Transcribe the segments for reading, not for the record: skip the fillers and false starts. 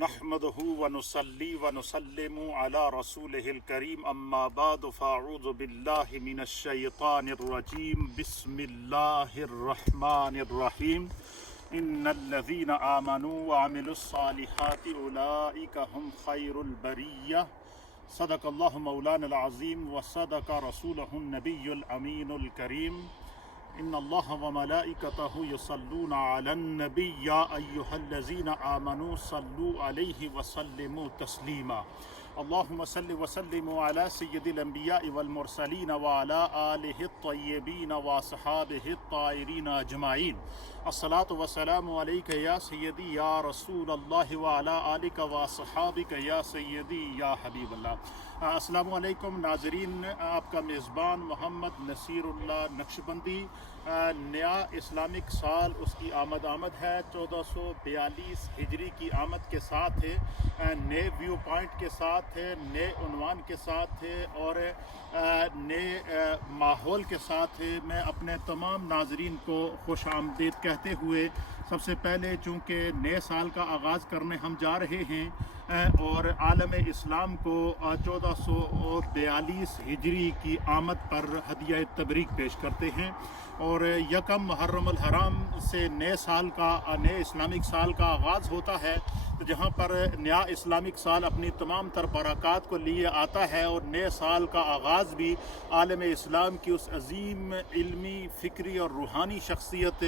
نحمده ونصلي ونسلم على رسوله الكريم اما بعد فاعوذ بالله من الشيطان الرجيم بسم الله الرحمن الرحيم ان الذين آمنوا وعملوا الصالحات اولئك هم خير البرية صدق الله مولانا العظيم وصدق رسوله النبي الامين الكريم ان الله وملائكته يصلون على النبي يا ايها الذين آمنوا صلوا عليه وسلموا تسليما اللهم صل وسلم على سيد الانبياء والمرسلين وعلى آله الطيبين واصحابه الطاهرين اجمعين الصلاة والسلام عليك يا سيدي يا رسول الله وعلى آلك واصحابك يا سيدي يا حبيب اللہ۔ السلام علیکم ناظرین، آپ کا میزبان محمد نصیر اللہ نقشبندی۔ نیا اسلامک سال اس کی آمد ہے 1442 ہجری کی آمد کے ساتھ ہے، نئے ویو پوائنٹ کے ساتھ ہے، نئے عنوان کے ساتھ ہے اور نئے ماحول کے ساتھ ہے۔ میں اپنے تمام ناظرین کو خوش آمدید کہتے ہوئے سب سے پہلے چونکہ نئے سال کا آغاز کرنے ہم جا رہے ہیں اور عالم اسلام کو 1442 ہجری کی آمد پر ہدیہ تبریک پیش کرتے ہیں اور یکم محرم الحرام سے نئے اسلامک سال کا آغاز ہوتا ہے، تو جہاں پر نیا اسلامک سال اپنی تمام تر برکات کو لیے آتا ہے اور نئے سال کا آغاز بھی عالم اسلام کی اس عظیم علمی، فکری اور روحانی شخصیت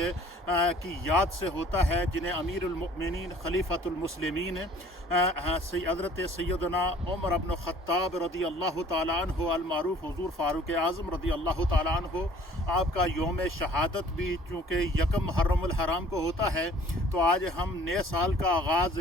کی یاد سے ہوتا ہے جنہیں امیر المؤمنین خلیفۃ المسلمین حضرت سیدنا عمر بن خطاب رضی اللہ تعالیٰ عنہ المعروف حضور فاروق اعظم رضی اللہ تعالیٰ عنہ، آپ کا یوم شہادت بھی چونکہ یکم محرم الحرام کو ہوتا ہے، تو آج ہم نئے سال کا آغاز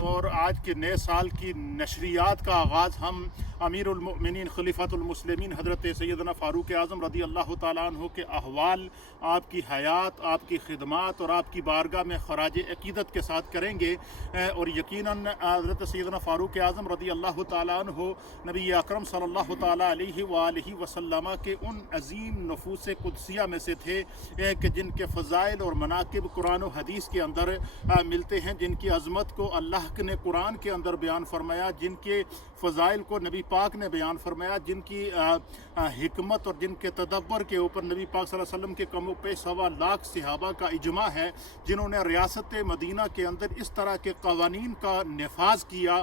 اور آج کے نئے سال کی نشریات کا آغاز ہم امیر المؤمنین خلیفۃ المسلمین حضرت سیدنا فاروق اعظم رضی اللہ تعالیٰ عنہ کے احوال، آپ کی حیات، آپ کی خدمات اور آپ کی بارگاہ میں خراج عقیدت کے ساتھ کریں گے اور یقیناً حضرت سیدنا فاروق اعظم رضی اللہ تعالیٰ عنہ نبی اکرم صلی اللہ تعالیٰ علیہ وآلہ وسلم کے ان عظیم نفوس قدسیہ میں سے تھے کہ جن کے فضائل اور مناقب قرآن و حدیث کے اندر ملتے ہیں، جن کی عظمت کو اللہ نے قرآن کے اندر بیان فرمایا، جن کے فضائل کو نبی پاک نے بیان فرمایا، جن کی حکمت اور جن کے تدبر کے اوپر نبی پاک صلی اللہ علیہ وسلم کے کم و بیش 1.25 لاکھ صحابہ کا اجماع ہے، جنہوں نے ریاست مدینہ کے اندر اس طرح کے قوانین کا نفاذ کیا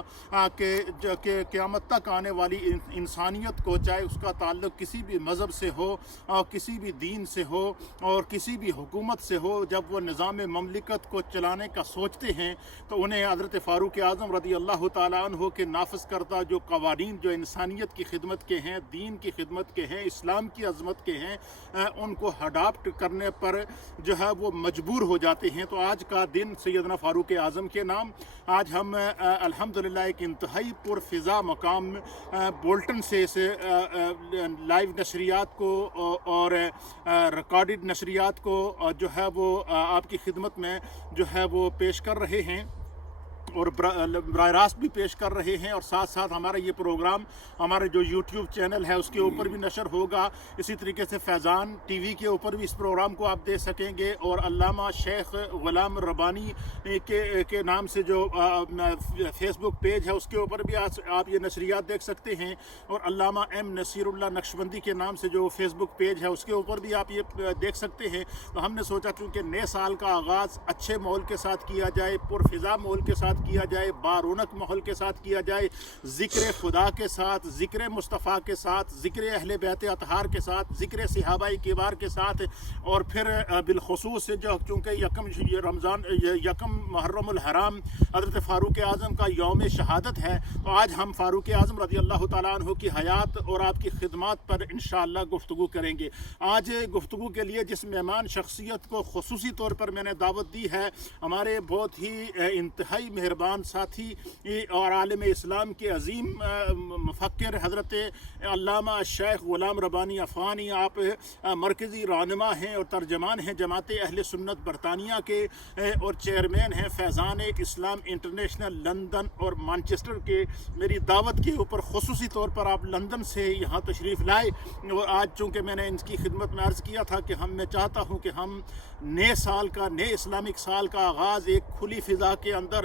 کہ قیامت تک آنے والی انسانیت کو، چاہے اس کا تعلق کسی بھی مذہب سے ہو اور کسی بھی دین سے ہو اور کسی بھی حکومت سے ہو، جب وہ نظام مملکت کو چلانے کا سوچتے ہیں تو انہیں حضرت فاروق اعظم رضی اللہ تعالیٰ عنہ کے نافذ کردہ جو قوانین جو انسانیت کی خدمت کے ہیں، دین کی خدمت کے ہیں، اسلام کی عظمت کے ہیں، ان کو اڈاپٹ کرنے پر جو ہے وہ مجبور ہو جاتے ہیں۔ تو آج کا دن سیدنا فاروق اعظم کے نام، آج ہم الحمدللہ ایک انتہائی پرفضا مقام بولٹن سے لائیو نشریات کو اور ریکارڈڈ نشریات کو جو ہے وہ آپ کی خدمت میں جو ہے وہ پیش کر رہے ہیں اور براہ راست بھی پیش کر رہے ہیں، اور ساتھ ساتھ ہمارا یہ پروگرام ہمارے جو یوٹیوب چینل ہے اس کے اوپر بھی نشر ہوگا۔ اسی طریقے سے فیضان ٹی وی کے اوپر بھی اس پروگرام کو آپ دیکھ سکیں گے، اور علامہ شیخ غلام ربانی کے نام سے جو فیس بک پیج ہے اس کے اوپر بھی آپ یہ نشریات دیکھ سکتے ہیں، اور علامہ ایم نصیر اللہ نقشبندی کے نام سے جو فیس بک پیج ہے اس کے اوپر بھی آپ یہ دیکھ سکتے ہیں۔ تو ہم نے سوچا چونکہ نئے سال کا آغاز اچھے ماحول کے ساتھ کیا جائے، پرفضا ماحول کے ساتھ کیا جائے، بارونق ماحول کے ساتھ کیا جائے، ذکر خدا کے ساتھ، ذکر مصطفیٰ کے ساتھ، ذکر اہل بیت اطہار کے ساتھ، ذکر صحابہ کبار کے ساتھ، اور پھر بالخصوص جو چونکہ یکم محرم الحرام حضرت فاروق اعظم کا یوم شہادت ہے، تو آج ہم فاروق اعظم رضی اللہ تعالیٰ عنہ کی حیات اور آپ کی خدمات پر انشاءاللہ گفتگو کریں گے۔ آج گفتگو کے لیے جس مہمان شخصیت کو خصوصی طور پر میں نے دعوت دی ہے، ہمارے بہت ہی انتہائی مہربان ساتھی اور عالم اسلام کے عظیم مفکر حضرت علامہ شیخ غلام ربانی افغانی، آپ مرکزی رہنما ہیں اور ترجمان ہیں جماعت اہل سنت برطانیہ کے، اور چیئرمین ہیں فیضان اسلام انٹرنیشنل لندن اور مانچسٹر کے۔ میری دعوت کے اوپر خصوصی طور پر آپ لندن سے یہاں تشریف لائے، اور آج چونکہ میں نے ان کی خدمت میں عرض کیا تھا کہ میں چاہتا ہوں کہ ہم نئے اسلامک سال کا آغاز ایک کھلی فضا کے اندر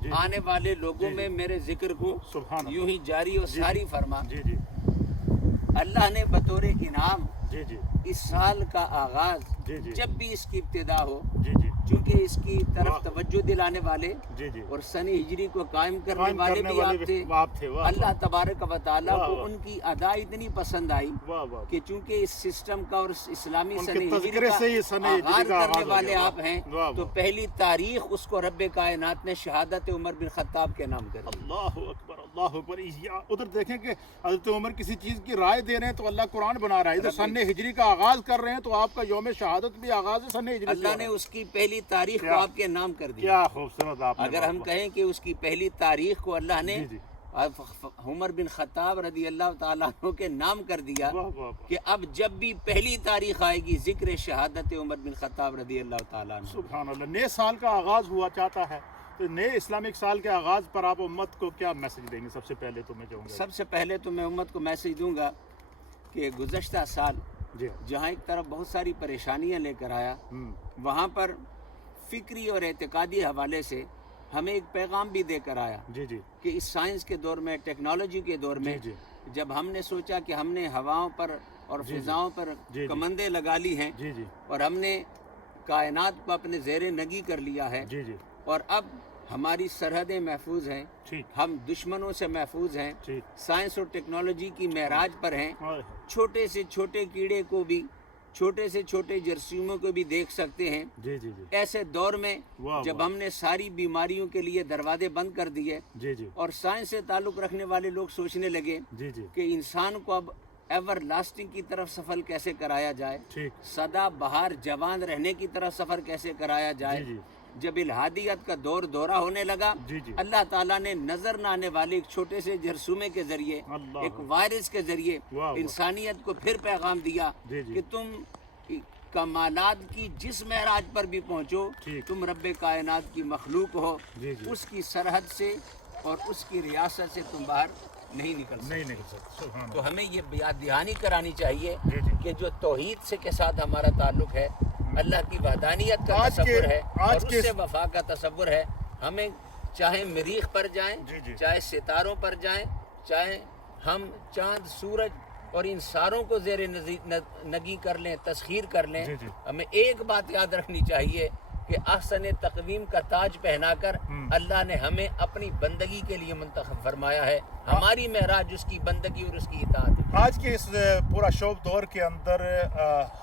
جی آنے والے لوگوں جی میں میرے ذکر کو سبحان یوں ہی جاری و ساری فرما۔ جی جی اللہ نے بطور انعام جی جی اس سال کا آغاز جی جی جب بھی اس کی ابتدا ہو، جی جی چونکہ اس کی طرف واہ۔ توجہ دلانے والے جی جی اور سنی ہجری کو قائم کرنے قائم والے کرنے بھی والے آپ تھے۔ آپ تھے۔ واہ اللہ تبارک و تعالیٰ واہ کو واہ۔ ان کی ادا اتنی پسند آئی واہ واہ کہ چونکہ اس سسٹم کا اور اس اسلامی ان کے سنی ہجری تذکرے سے ہی سنی ہجری آغاز کا کرنے آغاز ہو والے گیا۔ آپ ہیں، واہ تو واہ۔ پہلی تاریخ اس کو رب کائنات نے شہادت عمر بن خطاب کے نام کر دی۔ اللہ اکبر اللہ اکبر۔ ادھر دیکھیں کہ حضرت عمر کسی چیز کی رائے دے رہے ہیں تو اللہ قرآن بنا رہا ہے، ادھر سن ہجری کا آغاز کر رہے ہیں تو آپ کا یوم شہادت بھی آغاز ہے سن ہجری سے۔ اللہ نے اس کی پہلی تاریخ کو کیا- آپ کے نام کر دیا۔ کیا خوبصورت آپ نے اگر بات ہم بات- کہیں کہ اس کی پہلی تاریخ کو اللہ نے جی جی عمر بن خطاب رضی اللہ تعالیٰ عنہ کے نام کر دیا واہ واہ واہ۔ کہ اب جب بھی پہلی تاریخ آئے گی ذکر شہادت عمر بن خطاب رضی اللہ تعالیٰ عنہ۔ سبحان اللہ۔ نئے سال کا آغاز ہوا چاہتا ہے تو نئے اسلامک سال کے آغاز پر آپ امت کو کیا میسج دیں گے؟ سب سے پہلے تو میں چاہوں گا سب سے پہلے تو میں امت کو میسج دوں گا کہ گزشتہ سال جی جہاں ایک طرف بہت ساری پریشانیاں لے کر آیا، ہوں وہاں پر فکری اور اعتقادی حوالے سے ہمیں ایک پیغام بھی دے کر آیا جی جی کہ اس سائنس کے دور میں، ٹیکنالوجی کے دور میں، جی جب ہم نے سوچا کہ ہم نے ہواؤں پر اور جی جی فضاؤں پر جی جی کمندیں لگا لی ہیں جی جی اور ہم نے کائنات کو اپنے زیر نگی کر لیا ہے، جی جی اور اب ہماری سرحدیں محفوظ ہیں، ٹھیک ہم دشمنوں سے محفوظ ہیں، ٹھیک۔ سائنس اور ٹیکنالوجی کی معراج پر ہیں، ہائے۔ چھوٹے سے چھوٹے کیڑے کو بھی، چھوٹے سے چھوٹے جراثیموں کو بھی دیکھ سکتے ہیں۔ جی جی جی ایسے دور میں واہ جب واہ۔ ہم نے ساری بیماریوں کے لیے دروازے بند کر دیے جی جی اور سائنس سے تعلق رکھنے والے لوگ سوچنے لگے جی جی کہ انسان کو اب ایور لاسٹنگ کی طرف سفر کیسے کرایا جائے، ٹھیک سدا بہار جوان رہنے کی طرف سفر کیسے کرایا جائے، جی جی جب الہادیت کا دور دورہ ہونے لگا، جی جی اللہ تعالیٰ نے نظر نہ آنے والے ایک چھوٹے سے جرثومے کے ذریعے، اللہ ایک وائرس کے ذریعے واہ واہ۔ انسانیت کو پھر پیغام دیا جی جی کہ تم کمالات کی جس معراج پر بھی پہنچو، ٹھیک۔ تم رب کائنات کی مخلوق ہو، جی جی اس کی سرحد سے اور اس کی ریاست سے تم باہر نہیں نکل سکتے۔ نہیں نہیں سکتے۔ سبحان اللہ۔ تو ہمیں یہ یاد دہانی کرانی چاہیے جی جی کہ جو توحید سے کے ساتھ ہمارا تعلق ہے، اللہ کی وحدانیت کا آج کے- تصور ہے آج اور کے اس سے وفا کا تصور ہے، ہمیں چاہے مریخ پر جائیں، جی جی چاہے ستاروں پر جائیں، چاہے ہم چاند سورج اور ان ساروں کو زیر نگی کر لیں، تسخیر کر لیں، جی جی ہمیں ایک بات یاد رکھنی چاہیے کہ احسن تقویم کا تاج پہنا کر اللہ نے ہمیں اپنی بندگی کے لیے منتخب فرمایا ہے، ہماری معراج اس کی بندگی اور اس کی اطاعت ہے۔ آج کے اس پورا شوب دور کے اندر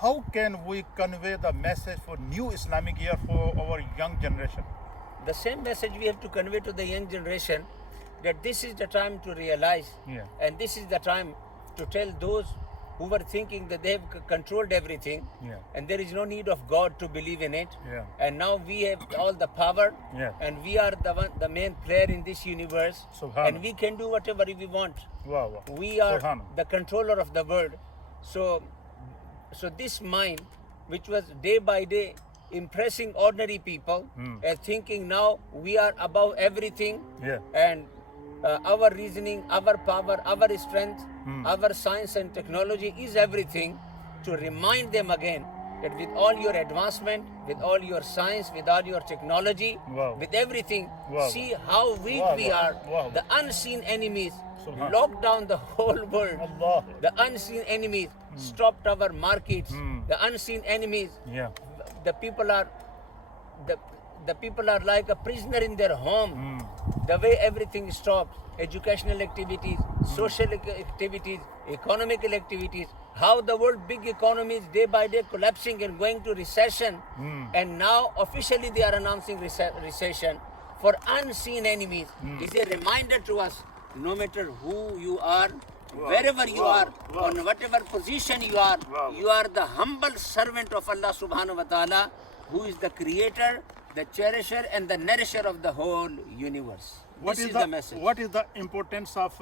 how can we convey the message for new Islamic year for our young generation? The same message we have to convey to the young generation, that this is the time to realize, Yeah. and this is the time to tell those who were thinking that they have controlled everything Yeah. and there is no need of God to believe in it, Yeah. and now we have all the power Yeah. and we are the main player in this universe, Subhanallah. and we can do whatever we want. واہ واہ۔ We are Subhanallah. the controller of the world. So this mind, which was day by day impressing ordinary people, and thinking now we are above everything, Yeah. and our reasoning, our power, our strength, our science and technology is everything, to remind them again that with all your advancement, with all your science, with all your technology, Wow. with everything, Wow. see how weak Wow, we wow, are. wow. The unseen enemies Subhan. locked down the whole world. Allah. The unseen enemies stopped our markets. The unseen enemies, Yeah. the people are the people are like a prisoner in their home. The way everything stops, educational activities, social activities, economical activities, how the world big economies day by day collapsing and going to recession, and now officially they are announcing recession for unseen enemies. Is a reminder to us, no matter who you are, wherever you are, on whatever position you are the humble servant of Allah subhanahu wa ta'ala, who is the creator, the cherisher and the nourisher of the whole universe. This is the message. What is the importance of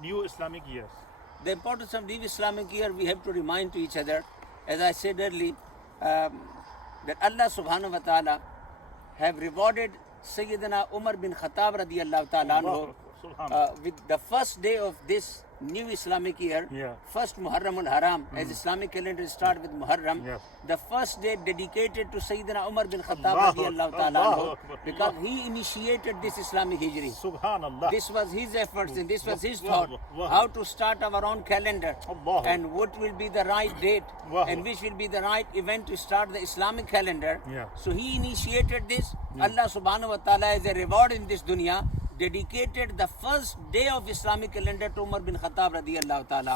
new Islamic years? The importance of new Islamic year, we have to remind to each other, as I said earlier, that Allah subhanahu wa ta'ala have rewarded Sayyidina Umar bin Khattab radiyallahu ta'ala anhu with the first day of this new Islamic year, Yeah. first Muharram al-Haram, as Islamic calendar start with Muharram, Yes. the first day dedicated to Sayyidina Umar bin Khattab Allahu radiyallahu Akbar, ta'ala Allahu anhu, Akbar, because he initiated this Islamic Hijri. Subhanallah. This was his efforts and this was his Wow, thought, wow. how to start our own calendar Allahu. and what will be the right date Wow. and which will be the right event to start the Islamic calendar. Yeah. So he initiated this. Allah subhanahu wa ta'ala as a reward in this dunya dedicated the first day of Islamic calendar to Umar bin Khattab radiyallahu ta'ala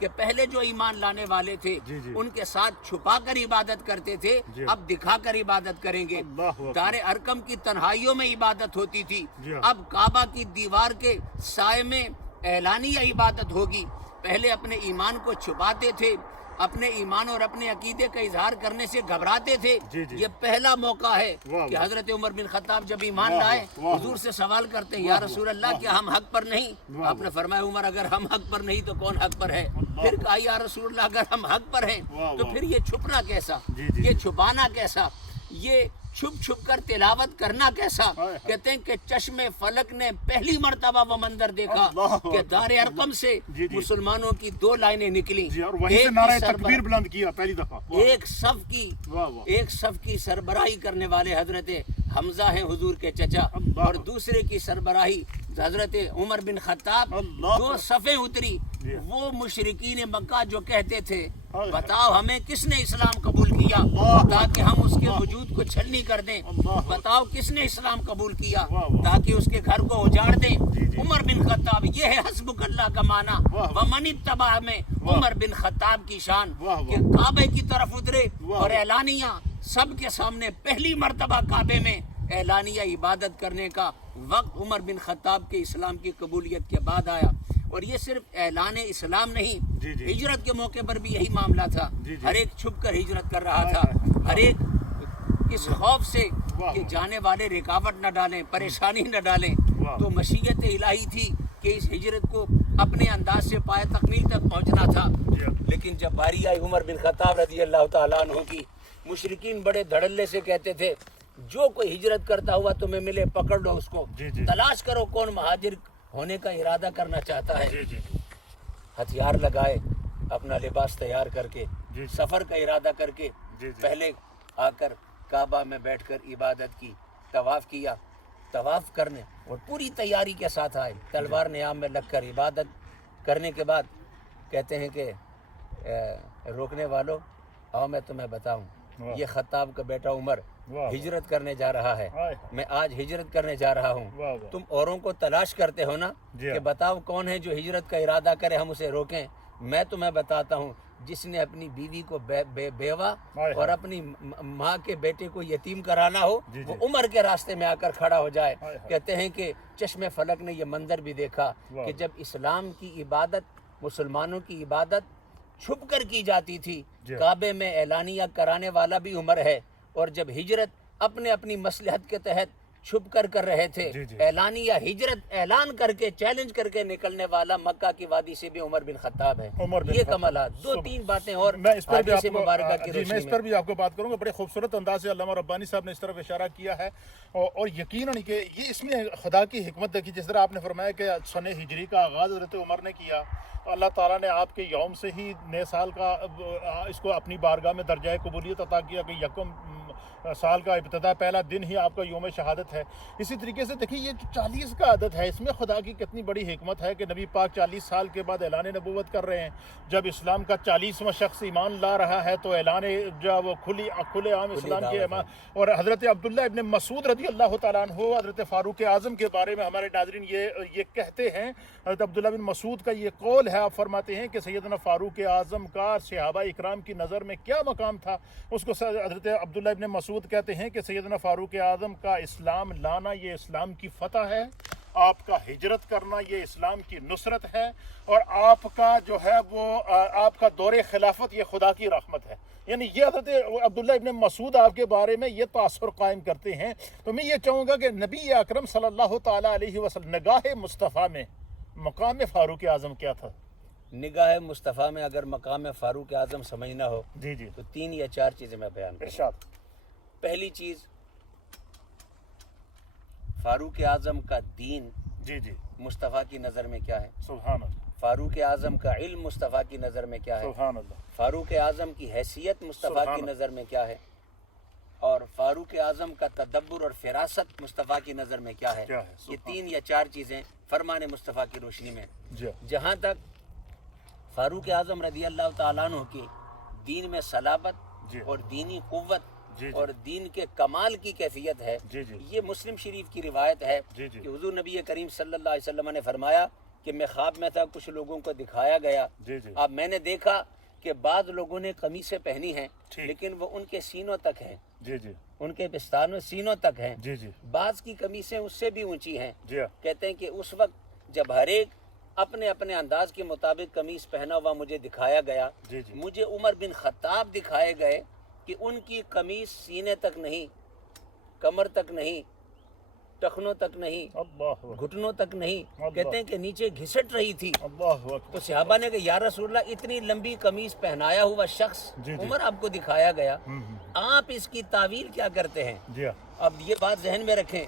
کہ پہلے جو ایمان لانے والے تھے ان کے ساتھ چھپا کر عبادت کرتے تھے، اب دکھا کر عبادت کریں گے۔ دار ارقم کی تنہائیوں میں عبادت ہوتی تھی، اب کعبہ کی دیوار کے سائے میں اعلانیہ عبادت ہوگی۔ پہلے اپنے ایمان کو چھپاتے تھے، اپنے ایمان اور اپنے عقیدے کا اظہار کرنے سے گھبراتے تھے۔ یہ پہلا موقع ہے کہ حضرت عمر بن خطاب جب ایمان لائے حضور سے سوال کرتے ہیں، یا رسول اللہ کیا ہم حق پر نہیں؟ آپ نے فرمایا عمر اگر ہم حق پر نہیں تو کون حق پر ہے؟ پھر کہا یا رسول اللہ اگر ہم حق پر ہیں تو پھر یہ چھپنا کیسا، یہ چھپانا کیسا، یہ چھپ چھپ کر تلاوت کرنا کیسا؟ کہتے ہیں کہ چشم فلک نے پہلی مرتبہ وہ منظر دیکھا کہ دار ارقم سے مسلمانوں کی دو لائنیں نکلی، ایک صف کی سربراہی کرنے والے حضرت حمزہ ہیں حضور کے چچا، اور دوسرے کی سربراہی حضرت عمر بن خطاب۔ دو صفیں اتری، وہ مشرکین مکہ جو کہتے تھے بتاؤ ہمیں کس نے اسلام قبول کیا تاکہ ہم اس کے وجود کو چھلنی کر دیں، بتاؤ کس نے اسلام قبول کیا تاکہ اس کے گھر کو اجاڑ دیں۔ عمر بن خطاب، یہ ہے حسبک اللہ کا معنی، ومن اتبع میں عمر بن خطاب کی شان کہ کعبے کی طرف اترے اور اعلانیہ سب کے سامنے پہلی مرتبہ کعبے میں اعلانیہ عبادت کرنے کا وقت عمر بن خطاب کے اسلام کی قبولیت کے بعد آیا۔ اور یہ صرف اعلان اسلام نہیں، ہجرت کے موقع پر بھی یہی معاملہ تھا۔ ہر ایک چھپ کر ہجرت کر رہا تھا، ہر ایک اس خوف سے کہ جانے والے رکاوٹ نہ ڈالیں، پریشانی نہ ڈالیں۔ تو مشیت الہی تھی کہ اس ہجرت کو اپنے انداز سے پائے تکمیل تک پہنچنا تھا۔ لیکن جب باری آئی عمر بن خطاب رضی اللہ تعالیٰ عنہ کی، مشرکین بڑے دھڑلے سے کہتے تھے جو کوئی ہجرت کرتا ہوا تمہیں ملے پکڑ لو اس کو، تلاش کرو کون مہاجر ہونے کا ارادہ کرنا چاہتا ہے۔ ہتھیار لگائے، اپنا لباس تیار کر کے، سفر کا ارادہ کر کے پہلے آ کر کعبہ میں بیٹھ کر عبادت کی، طواف کیا، طواف کرنے اور پوری تیاری کے ساتھ آئے، تلوار نیام میں لگ کر عبادت کرنے کے بعد کہتے ہیں کہ روکنے والوں آؤ میں تمہیں بتاؤں، یہ خطاب کا بیٹا عمر ہجرت کرنے جا رہا ہے، میں آج ہجرت کرنے جا رہا ہوں۔ تم اوروں کو تلاش کرتے ہو نا کہ بتاؤ کون ہے جو ہجرت کا ارادہ کرے ہم اسے روکیں، میں تمہیں بتاتا ہوں جس نے اپنی بیوی کو بیوہ اور اپنی ماں کے بیٹے کو یتیم کرانا ہو وہ عمر کے راستے میں آ کر کھڑا ہو جائے۔ کہتے ہیں کہ چشم فلک نے یہ منظر بھی دیکھا کہ جب اسلام کی عبادت، مسلمانوں کی عبادت چھپ کر کی جاتی تھی، کعبے میں اعلانیہ کرانے والا بھی عمر ہے، اور جب ہجرت اپنے اپنی مصلحت کے تحت چھپ کر رہے تھے، اعلانیہ ہجرت اعلان کر کے چیلنج کر کے نکلنے والا مکہ کی وادی سے بھی عمر بن خطاب ہے۔ یہ کمالات، دو تین باتیں اور حدیث مبارکہ کی روشنی میں اس پر بھی آپ کو بات کروں گا۔ بڑے خوبصورت انداز سے علامہ ربانی صاحب نے اس طرف اشارہ کیا ہے، اور یقیناً کہ یہ اس میں خدا کی حکمت دیکھی، جس طرح آپ نے فرمایا کہ سن ہجری کا آغاز حضرت عمر نے کیا، اللہ تعالیٰ نے آپ کے یوم سے ہی نئے سال کا اس کو اپنی بارگاہ میں درجہ قبولیت عطا کیا کہ یکم سال کا ابتدا پہلا دن ہی آپ کا یوم شہادت ہے۔ اسی طریقے سے دیکھیے یہ جو 40 کا عدد ہے، اس میں خدا کی کتنی بڑی حکمت ہے کہ نبی پاک 40 سال کے بعد اعلان نبوت کر رہے ہیں۔ جب اسلام کا 40واں شخص ایمان لا رہا ہے تو اعلان جب وہ کھلے عام اسلام کے اور حضرت عبداللہ ابن مسعود رضی اللہ تعالیٰ عنہ حضرت فاروق اعظم کے بارے میں ہمارے ناظرین یہ کہتے ہیں، حضرت عبداللہ بن مسعود کا یہ قول ہے، آپ فرماتے ہیں کہ سیدنا فاروق اعظم کا صحابہ اکرام کی نظر میں کیا مقام تھا۔ اس کو حضرت عبداللہ ابن مسعود کہتے ہیں کہ سیدنا فاروق اعظم کا اسلام لانا یہ اسلام کی فتح ہے، آپ کا ہجرت کرنا یہ اسلام کی نصرت ہے، اور آپ کا جو ہے وہ آپ کا دور خلافت یہ خدا کی رحمت ہے۔ یعنی یہ حضرت عبداللہ ابن مسعود آپ کے بارے میں یہ تاثر قائم کرتے ہیں۔ تو میں یہ چاہوں گا کہ نبی اکرم صلی اللہ تعالیٰ علیہ وسلم نگاہ مصطفیٰ میں مقام فاروق اعظم کیا تھا؟ نگاہ مصطفیٰ میں اگر مقام فاروق اعظم سمجھنا ہو تو 3 یا 4 چیزیں میں بیان کروں۔ پہلی چیز، فاروق اعظم کا دین مصطفیٰ کی نظر میں کیا ہے؟ سبحان اللہ۔ فاروق اعظم کا علم مصطفیٰ کی نظر میں کیا ہے؟ سبحان اللہ۔ فاروق اعظم کی حیثیت مصطفیٰ کی نظر میں کیا ہے؟ اور فاروق اعظم کا تدبر اور فراست مصطفیٰ کی نظر میں کیا ہے؟ یہ 3 یا 4 چیزیں فرمان مصطفیٰ کی روشنی میں جہاں تک فاروق اعظم رضی اللہ تعالیٰ عنہ کی دین میں صلابت اور دینی قوت اور دین کے کمال کی کیفیت ہے، یہ مسلم شریف کی روایت ہے کہ حضور نبی کریم صلی اللہ علیہ وسلم نے فرمایا کہ میں خواب میں تھا، کچھ لوگوں کو دکھایا گیا. جی جی اب میں نے دیکھا کہ بعض لوگوں نے قمیصیں پہنی ہیں ٹھیک. لیکن وہ ان کے سینوں تک ہیں، جی جی ان کے پستان میں سینوں تک ہیں. جی جی بعض کی قمیصیں اس سے بھی اونچی ہیں. جی ہاں. کہتے ہیں کہ اس وقت جب ہر ایک اپنے اپنے انداز کے مطابق قمیص پہنا ہوا مجھے دکھایا گیا، جی جی مجھے عمر بن خطاب دکھائے گئے کہ ان کی قمیص سینے تک نہیں، کمر تک نہیں، ٹخنوں تک نہیں، اللہ اکبر. گھٹنوں تک نہیں، اللہ. کہتے ہیں کہ نیچے گھسٹ رہی تھی. اللہ اکبر. تو صحابہ نے کہا یا رسول اللہ اتنی لمبی قمیص پہنایا ہوا شخص جی جی. عمر آپ کو دکھایا گیا، ہم. آپ اس کی تعویل کیا کرتے ہیں؟ جی ہاں. اب یہ بات ذہن میں رکھیں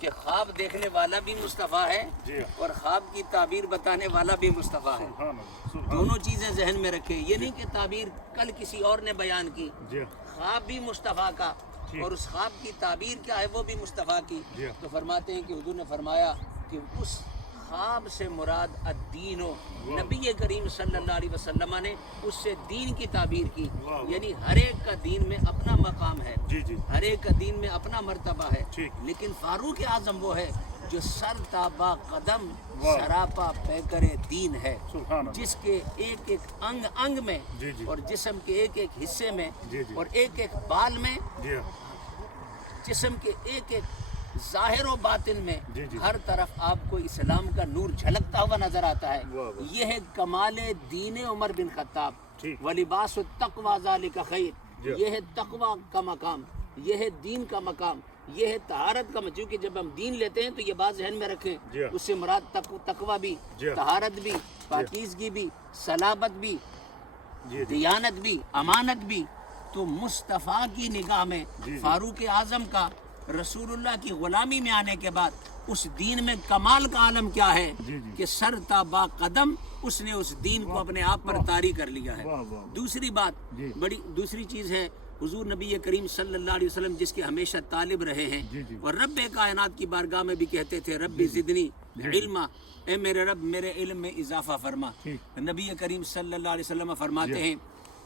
کہ خواب دیکھنے والا بھی مصطفیٰ ہے جی ہاں. اور خواب کی تعبیر بتانے والا بھی مصطفیٰ ہے. سبحان اللہ. سبحان دونوں چیزیں ذہن میں رکھیں. یہ نہیں کہ تعبیر کل کسی اور نے بیان کی، اللہ. جی ہاں. خواب بھی مصطفیٰ کا ٹھیک. اور اس خواب کی تعبیر کیا ہے وہ بھی مصطفیٰ کی. جی ہاں. تو فرماتے ہیں کہ حضور نے فرمایا کہ اس خواب سے مراد الدین و نبی کریم صلی اللہ علیہ وسلم نے اس سے دین کی تعبیر کی. واہ. یعنی ہر ایک کا دین میں اپنا مقام ہے، جی جی ہر ایک کا دین میں اپنا مرتبہ ہے، ٹھیک. لیکن فاروق اعظم وہ ہے جو سر تابا قدم واہ. سراپا پیکر دین ہے، سبحان اللہ. جس کے ایک ایک انگ انگ میں جی جی اور جسم کے ایک ایک حصے میں جی جی اور ایک ایک بال میں، جی ہاں. جسم کے ایک ایک ظاہر و باطن میں جی جی. ہر طرف آپ کو اسلام کا نور جھلکتا ہوا نظر آتا ہے. واہ واہ. یہ ہے کمال دین عمر بن خطاب. ٹھیک. وَلِبَاسُ التَّقْوَىٰ ذَلِكَ خَيْرٌ. جی. یہ ہے تقوی کا مقام، یہ ہے دین کا مقام، یہ ہے طہارت کا مقام. کیونکہ جب ہم دین لیتے ہیں تو یہ بات ذہن میں رکھیں، جی. اس سے مراد تقوی بھی، جی. طہارت بھی، پاکیزگی بھی، صلابت بھی، جی جی دیانت بھی، امانت بھی. تو مصطفیٰ کی نگاہ میں جی. فاروق اعظم کا رسول اللہ کی غلامی میں آنے کے بعد اس دین میں کمال کا عالم کیا ہے جی جی. کہ سر تا با قدم اس نے اس دین کو اپنے آپ پر طاری کر لیا ہے. واہ واہ. دوسری بات، جی. بڑی دوسری چیز ہے، حضور نبی کریم صلی اللہ علیہ وسلم جس کے ہمیشہ طالب رہے ہیں جی جی. اور رب کائنات کی بارگاہ میں بھی کہتے تھے ربی زدنی علما، اے میرے رب میرے علم میں اضافہ فرما. ٹھیک. نبی کریم صلی اللہ علیہ وسلم فرماتے جی. ہیں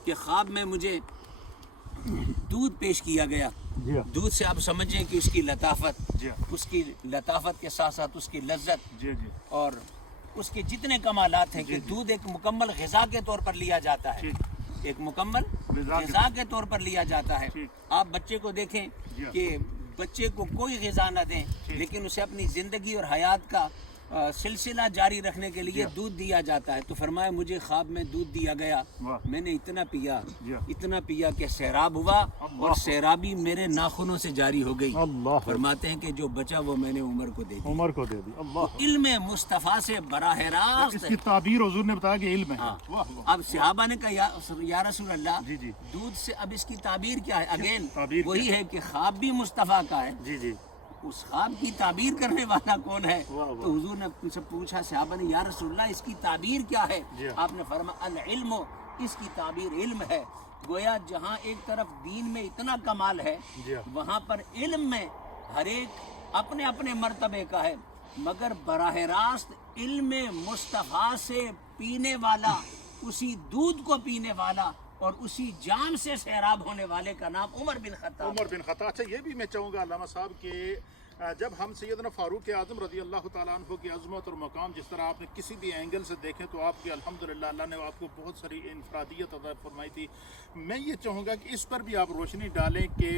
کہ خواب میں مجھے دودھ پیش کیا گیا. جی ہاں. دودھ سے آپ سمجھیں کہ اس کی لطافت، جی ہاں. اس کی لطافت کے ساتھ ساتھ اس کی لذت جی جی اور اس کے جتنے کمالات ہیں جی کہ جی. دودھ ایک مکمل غذا کے طور پر لیا جاتا ہے، ٹھیک. ایک مکمل غذا غذا کے طور پر لیا جاتا ہے. ٹھیک. آپ بچے کو دیکھیں جی ہاں. کہ بچے کو کوئی غذا نہ دیں ٹھیک. لیکن اسے اپنی زندگی اور حیات کا سلسلہ جاری رکھنے کے جی لیے ہاں. دودھ دیا جاتا ہے. تو فرمایا مجھے خواب میں دودھ دیا گیا، واہ. میں نے اتنا پیا، جی ہاں. اتنا پیا کہ سیراب ہوا اور سیرابی میرے ناخنوں سے جاری ہو گئی. اللہ. فرماتے ہیں کہ جو بچا وہ میں نے عمر کو دے دیا. عمر کو دے دی. اللہ. علم مصطفیٰ سے براہ اس راست. کی تعبیر حضور نے بتایا کہ علم ہے. ہاں. واہ واہ. اب صحابہ نے کہا یا رسول اللہ جی جی دودھ سے اب اس کی تعبیر کیا ہے؟ اگین تعبیر وہی کیا ہے کہ خواب بھی مصطفیٰ کا ہے، جی جی اس خواب کی تعبیر کرنے والا کون ہے؟ واہ واہ. تو حضور نے ان سے پوچھا صحابہ نے یا رسول اللہ اس کی تعبیر کیا ہے؟ جی ہاں. آپ نے فرمایا العلم، اس کی تعبیر علم ہے. گویا جہاں ایک طرف دین میں اتنا کمال ہے جی ہاں. وہاں پر علم میں ہر ایک اپنے اپنے مرتبے کا ہے، مگر براہ راست علم مصطفیٰ سے پینے والا، اسی دودھ کو پینے والا اور اسی جام سے سیراب ہونے والے کا نام عمر بن خطاب. عمر بن خطاب. اچھا یہ بھی میں چاہوں گا علامہ صاحب کہ جب ہم سیدنا فاروق اعظم رضی اللہ تعالیٰ عنہ کی عظمت اور مقام جس طرح آپ نے کسی بھی اینگل سے دیکھیں تو آپ کی الحمدللہ اللہ نے آپ کو بہت ساری انفرادیت عطا فرمائی تھی. میں یہ چاہوں گا کہ اس پر بھی آپ روشنی ڈالیں کہ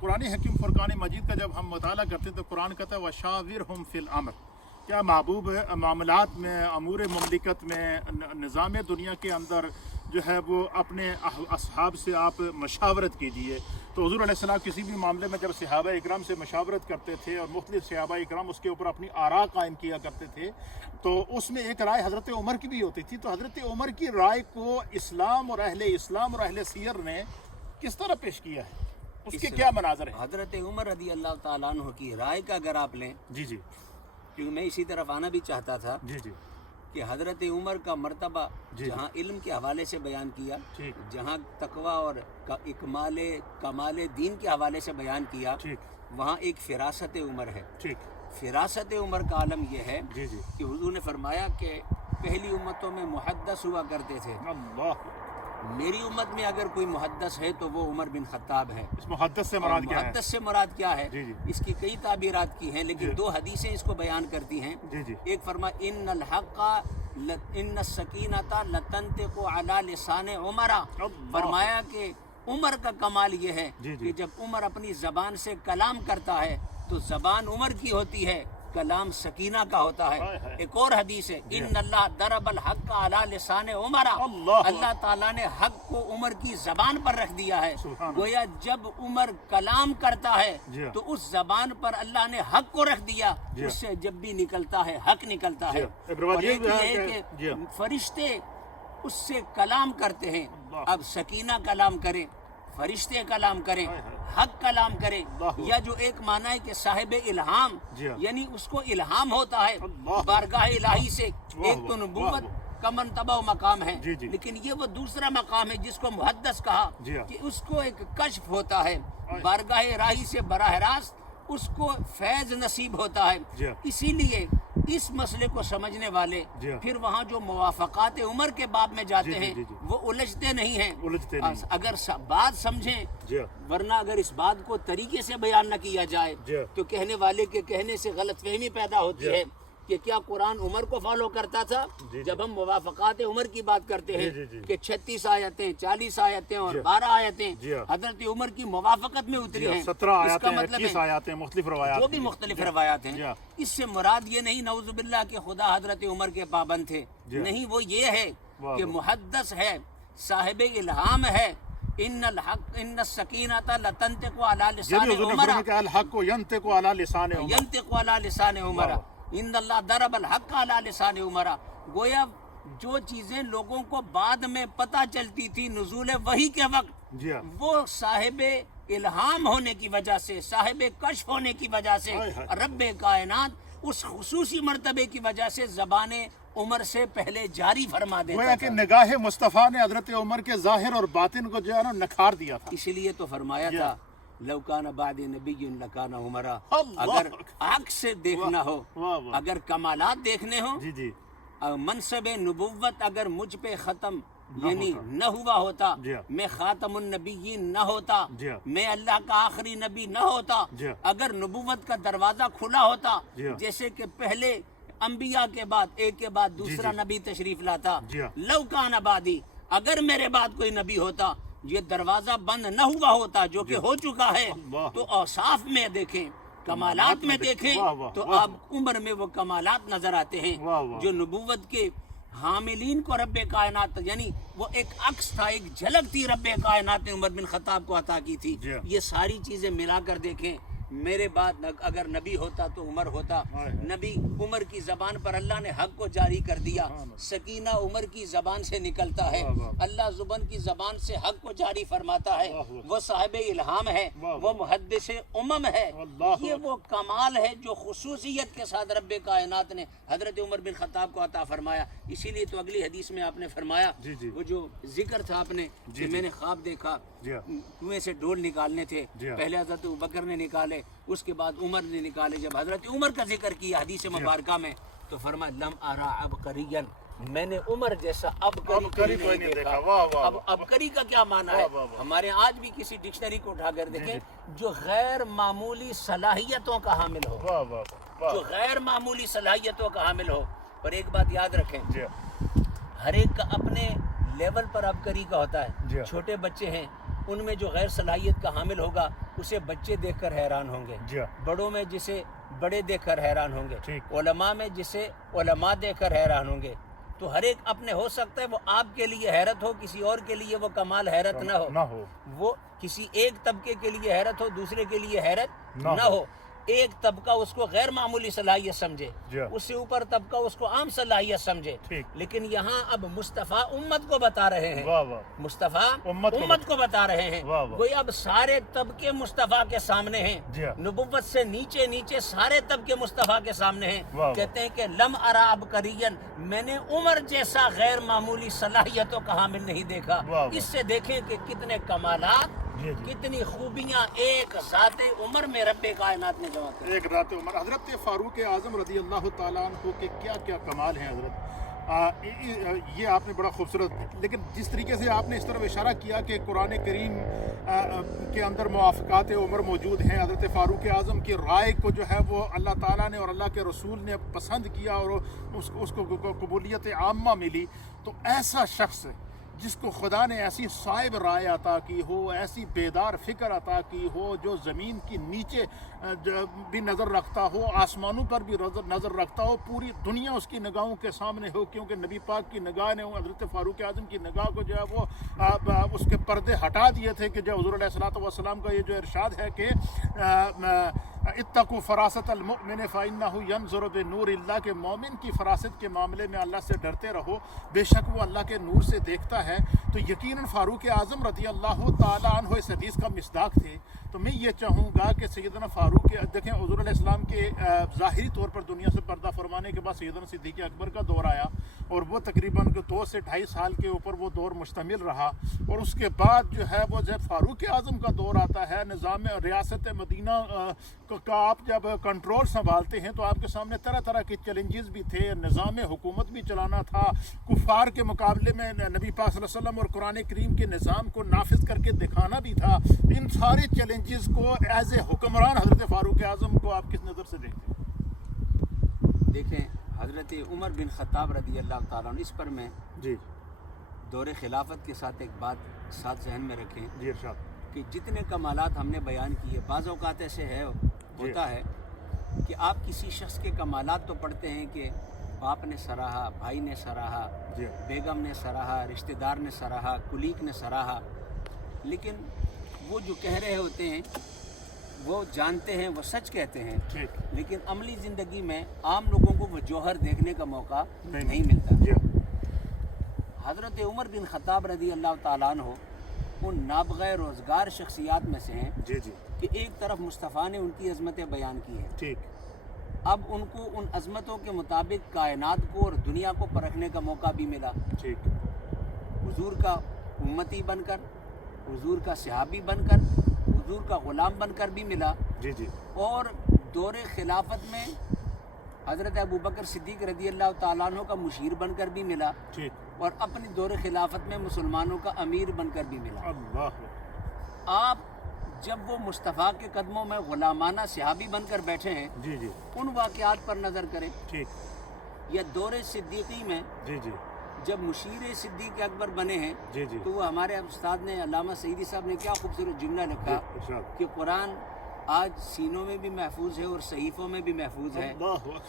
قرآن حکیم فرقان مجید کا جب ہم مطالعہ کرتے ہیں تو قرآن کہتا ہے وَشَاوِرْهُمْ فِي الْأَمْرِ. کیا محبوب معاملات میں، امور مملکت میں، نظام دنیا کے اندر جو ہے وہ اپنے اصحاب سے آپ مشاورت کیجیے. تو حضور علیہ السلام کسی بھی معاملے میں جب صحابہ اکرام سے مشاورت کرتے تھے اور مختلف صحابہ اکرام اس کے اوپر اپنی آراء قائم کیا کرتے تھے تو اس میں ایک رائے حضرت عمر کی بھی ہوتی تھی. تو حضرت عمر کی رائے کو اسلام اور اہل سیر نے کس طرح پیش کیا ہے؟ اس کے کیا مناظر ہیں؟ حضرت عمر رضی اللہ تعالیٰ عنہ کی رائے کا اگر آپ لیں، جی جی کیونکہ میں اسی طرف آنا بھی چاہتا تھا جی جی کہ حضرت عمر کا مرتبہ جی. جہاں علم کے حوالے سے بیان کیا، ٹھیک جہاں تقوی اور کمال دین کے حوالے سے بیان کیا، ٹھیک وہاں ایک فراست عمر ہے. ٹھیک. فراست عمر کا عالم یہ ہے جی جی کہ حضور نے فرمایا کہ پہلی امتوں میں محدث ہوا کرتے تھے، اللہ. میری امت میں اگر کوئی محدث ہے تو وہ عمر بن خطاب ہے. اس محدث سے مراد کیا ہے؟ محدث سے مراد کیا ہے؟ جی جی اس کی کئی تعبیرات کی ہیں لیکن جی. دو حدیثیں اس کو بیان کرتی ہیں. جی جی ایک فرما ان الحق ان السکینۃ لتنطق علی لسان عمر. فرمایا کہ عمر کا کمال یہ ہے جی جی. کہ جب عمر اپنی زبان سے کلام کرتا ہے تو زبان عمر کی ہوتی ہے، کلام سکینہ کا ہوتا ہے. ہائے ہائے. ایک اور حدیث ہے ان اللہ ضرب الحق علی لسان عمر. اللہ تعالیٰ نے حق کو عمر کی زبان پر رکھ دیا ہے. سبحان اللہ. گویا جب عمر کلام کرتا ہے جی. تو اس زبان پر اللہ نے حق کو رکھ دیا. جی. اس سے جب بھی نکلتا ہے حق نکلتا ہے. جی. ایک روایت اور یہ ایک بھی ہے یہ ہے کہ کہ جی. فرشتے اس سے کلام کرتے ہیں. اللہ. اب سکینہ کلام کریں، فرشتے کلام کریں، ہائے ہائے. حق کلام کریں. اللہ. یا جو ایک معنی ہے کہ صاحب الہام، جی. یعنی اس کو الہام ہوتا ہے اللہ. بارگاہ الہی سے. واہ ایک تو واہ. نبوت واہ کا مرتبہ و مقام ہے، جی جی. لیکن یہ وہ دوسرا مقام ہے جس کو محدث کہا جی. کہ اس کو ایک کشف ہوتا ہے ہائے. بارگاہ الہی سے براہ راست اس کو فیض نصیب ہوتا ہے. جی. اسی لیے اس مسئلے کو سمجھنے والے جی. پھر وہاں جو موافقات عمر کے باب میں جاتے جی جی ہیں جی جی. وہ الجھتے نہیں ہیں. الجھتے نہیں. اگر بات سمجھیں، جی ورنہ اگر اس بات کو طریقے سے بیان نہ کیا جائے جی. تو کہنے والے کے کہنے سے غلط فہمی پیدا ہوتی جی. ہے کہ کیا قرآن عمر کو فالو کرتا تھا. جی. جب ہم موافقات عمر کی بات کرتے ہیں جی جی. کہ 36 آیتیں، 40 آیتیں اور جی. 12 آیتیں جی. حضرت عمر کی موافقت میں اتری ہیں. 17 اس کا آیاتیں، مطلب 21 ہے آیاتیں، مختلف روایات جو بھی مختلف روایات ہیں. جی. اس سے مراد یہ نہیں نعوذ باللہ کہ خدا حضرت عمر کے پابند تھے. جی. نہیں، وہ یہ ہے واہ کہ واہ. محدث ہے، صاحب الہام ہے. ان الحق ان السکینۃ لتنطق علی یہ لسان بھی حضور نے عمر. فرمایا کہ الحق ینطق علی لسان عمر. ینطق علی لسان عمر. واہ. ان اللہ ضرب الحق علی لسان عمر. گویا جو چیزیں لوگوں کو بعد میں پتہ چلتی تھی نزول وحی کے وقت، جی وہ صاحب الہام ہونے کی وجہ سے، صاحب کشف ہونے کی وجہ سے، ہائے ہائے. رب کائنات اس خصوصی مرتبے کی وجہ سے زبان عمر سے پہلے جاری فرما دیتا گویا تھا. کہ نگاہ مصطفیٰ نے حضرت عمر کے ظاہر اور باطن کو جو ہے نا نکھار دیا تھا. اسی لیے تو فرمایا جی. تھا لو کان بعد نبی لکان عمر. اللہ. اگر آنکھ سے دیکھنا ہو، واہ واہ. اگر کمالات دیکھنے ہوں، جی جی منصب نبوت اگر مجھ پہ ختم نہ یعنی ہوتا. نہ ہوا ہوتا، جی. میں خاتم النبیین نہ ہوتا، جی. میں اللہ کا آخری نبی نہ ہوتا، جی. اگر نبوت کا دروازہ کھلا ہوتا، جی. جیسے کہ پہلے انبیاء کے بعد ایک کے بعد دوسرا جی. نبی تشریف لاتا. جی. لو کان بعدی، اگر میرے بعد کوئی نبی ہوتا، یہ دروازہ بند نہ ہوا ہوتا جو کہ ہو چکا ہے، اللہ. تو اوصاف میں دیکھیں، کمالات میں دیکھیں واہ واہ. تو واہ. اب عمر میں وہ کمالات نظر آتے ہیں واہ واہ. جو نبوت کے حاملین کو رب کائنات، یعنی وہ ایک عکس تھا، ایک جھلک تھی رب کائنات نے عمر بن خطاب کو عطا کی تھی. جی. یہ ساری چیزیں ملا کر دیکھیں. میرے بعد اگر نبی ہوتا تو عمر ہوتا. نبی عمر کی زبان پر اللہ نے حق کو جاری کر دیا. سکینہ عمر کی زبان سے نکلتا ہے. اللہ زبان کی زبان سے حق کو جاری فرماتا ہے. وہ صاحب الہام ہے، وہ محدث امم ہے. یہ وہ کمال ہے جو خصوصیت کے ساتھ رب کائنات نے حضرت عمر بن خطاب کو عطا فرمایا. اسی لیے تو اگلی حدیث میں آپ نے فرمایا، وہ جو ذکر تھا آپ نے کہ میں نے خواب دیکھا کنویں سے ڈول نکالنے تھے. پہلے حضرت ابوبکر نے نکالے، اس کے بعد عمر نے نکالے. جب حضرت عمر کا ذکر کیا حدیث مبارکہ میں تو فرمایا لم ارا عبقریا، میں نے عمر جیسا عبقری کوئی نہیں دیکھا. اب عبقری کا کیا معنی ہے؟ ہمارے آج بھی کسی ڈکشنری کو اٹھا کر دیکھیں، جو غیر معمولی صلاحیتوں کا حامل ہو، جو غیر معمولی صلاحیتوں کا حامل ہو. پر ایک بات یاد رکھیں، ہر ایک کا اپنے لیول پر عبقری کا ہوتا ہے. چھوٹے بچے ہیں، ان میں جو غیر صلاحیت کا حامل ہوگا اسے بچے دیکھ کر حیران ہوں گے. بڑوں میں جسے بڑے دیکھ کر حیران ہوں گے. علماء میں جسے علماء دیکھ کر حیران ہوں گے. تو ہر ایک اپنے ہو سکتا ہے وہ آپ کے لیے حیرت ہو، کسی اور کے لیے وہ کمال حیرت نہ ہو. وہ کسی ایک طبقے کے لیے حیرت ہو، دوسرے کے لیے حیرت نہ ہو. ایک طبقہ اس کو غیر معمولی صلاحیت سمجھے، اس سے اوپر طبقہ اس کو عام صلاحیت سمجھے. لیکن یہاں اب مصطفیٰ امت کو بتا رہے ہیں، مصطفیٰ امت کو بتا رہے ہیں. کوئی اب سارے طبقے مصطفیٰ کے سامنے ہیں، نبوت سے نیچے نیچے سارے طبقے مصطفیٰ کے سامنے ہیں. کہتے ہیں کہ لم ارا عبقریا، میں نے عمر جیسا غیر معمولی صلاحیتوں کا حامل نہیں دیکھا. اس سے دیکھیں کہ کتنے کمالات، کتنی خوبیاں ایک ذات عمر میں رب کائنات نے جمع کر. ایک ذات عمر. حضرت فاروق اعظم رضی اللہ تعالیٰ عنہ کے کیا کیا کمال ہیں حضرت. یہ آپ نے بڑا خوبصورت، لیکن جس طریقے سے آپ نے اس طرف اشارہ کیا کہ قرآن کریم کے اندر موافقات عمر موجود ہیں، حضرت فاروق اعظم کی رائے کو جو ہے وہ اللہ تعالیٰ نے اور اللہ کے رسول نے پسند کیا اور اس کو قبولیت عامہ ملی، تو ایسا شخص جس کو خدا نے ایسی صائب رائے عطا کی ہو، ایسی بیدار فکر عطا کی ہو، جو زمین کی نیچے بھی نظر رکھتا ہو، آسمانوں پر بھی نظر رکھتا ہو، پوری دنیا اس کی نگاہوں کے سامنے ہو، کیونکہ نبی پاک کی نگاہ نے حضرت فاروق اعظم کی نگاہ کو جو ہے وہ اس کے پردے ہٹا دیے تھے کہ جو حضور علیہ الصلوۃ والسلام کا یہ جو ارشاد ہے کہ اتقوا فراست المؤمن فإنه ينظر بنور اللہ، کے مومن کی فراست کے معاملے میں اللہ سے ڈرتے رہو، بے شک وہ اللہ کے نور سے دیکھتا ہے۔ تو یقیناً فاروق اعظم رضی اللہ تعالیٰ عنہ اس حدیث کا مصداق تھے۔ تو میں یہ چاہوں گا کہ سیدنا فاروق، دیکھیں حضور علیہ السلام کے ظاہری طور پر دنیا سے پردہ فرمانے کے بعد سیدنا صدیق اکبر کا دور آیا، اور وہ تقریباً 2 سے 2.5 سال کے اوپر وہ دور مشتمل رہا، اور اس کے بعد جو ہے وہ جب فاروق اعظم کا دور آتا ہے، نظام ریاست مدینہ کا آپ جب کنٹرول سنبھالتے ہیں تو آپ کے سامنے طرح طرح کے چیلنجز بھی تھے، نظام حکومت بھی چلانا تھا، کفار کے مقابلے میں نبی پاک صلی اللہ علیہ وسلم اور قرآن کریم کے نظام کو نافذ کر کے دکھانا بھی تھا۔ ان سارے چیلنجز کو ایز اے حکمران حضرت فاروق اعظم کو آپ کس نظر سے دیکھتے ہیں؟ دیکھیں حضرت عمر بن خطاب رضی اللہ تعالیٰ عنہ، اس پر میں جی دور خلافت کے ساتھ ایک بات ساتھ ذہن میں رکھیں جی ارشاد۔ کہ جتنے کمالات ہم نے بیان کیے، بعض اوقات ایسے ہوتا ہے کہ آپ کسی شخص کے کمالات تو پڑھتے ہیں کہ باپ نے سراہا، بھائی نے سراہا، بیگم نے سراہا، رشتہ دار نے سراہا، کلیگ نے سراہا، لیکن وہ جو کہہ رہے ہوتے ہیں وہ جانتے ہیں، وہ سچ کہتے ہیں، لیکن عملی زندگی میں عام لوگوں کو وہ جوہر دیکھنے کا موقع نہیں ملتا۔ حضرت عمر بن خطاب رضی اللہ تعالیٰ عنہ ان نابغہ روزگار شخصیات میں سے ہیں کہ ایک طرف مصطفیٰ نے ان کی عظمتیں بیان کی ہیں، اب ان کو ان عظمتوں کے مطابق کائنات کو اور دنیا کو پرکھنے کا موقع بھی ملا، حضور کا امتی بن کر، حضور کا صحابی بن کر، حضور کا غلام بن کر بھی ملا، اور دور خلافت میں حضرت ابوبکر صدیق رضی اللہ تعالیٰ عنہ کا مشیر بن کر بھی ملا، اور اپنی دور خلافت میں مسلمانوں کا امیر بن کر بھی ملا۔ آپ جب وہ مصطفیٰ کے قدموں میں غلامانہ صحابی بن کر بیٹھے ہیں، ان واقعات پر نظر کریں، یا دور صدیقی میں جب مشیر صدیق اکبر بنے ہیں تو وہ ہمارے استاد نے علامہ سعیدی صاحب نے کیا خوبصورت جملہ لکھا کہ قرآن آج سینوں میں بھی محفوظ ہے اور صحیفوں میں بھی محفوظ ہے،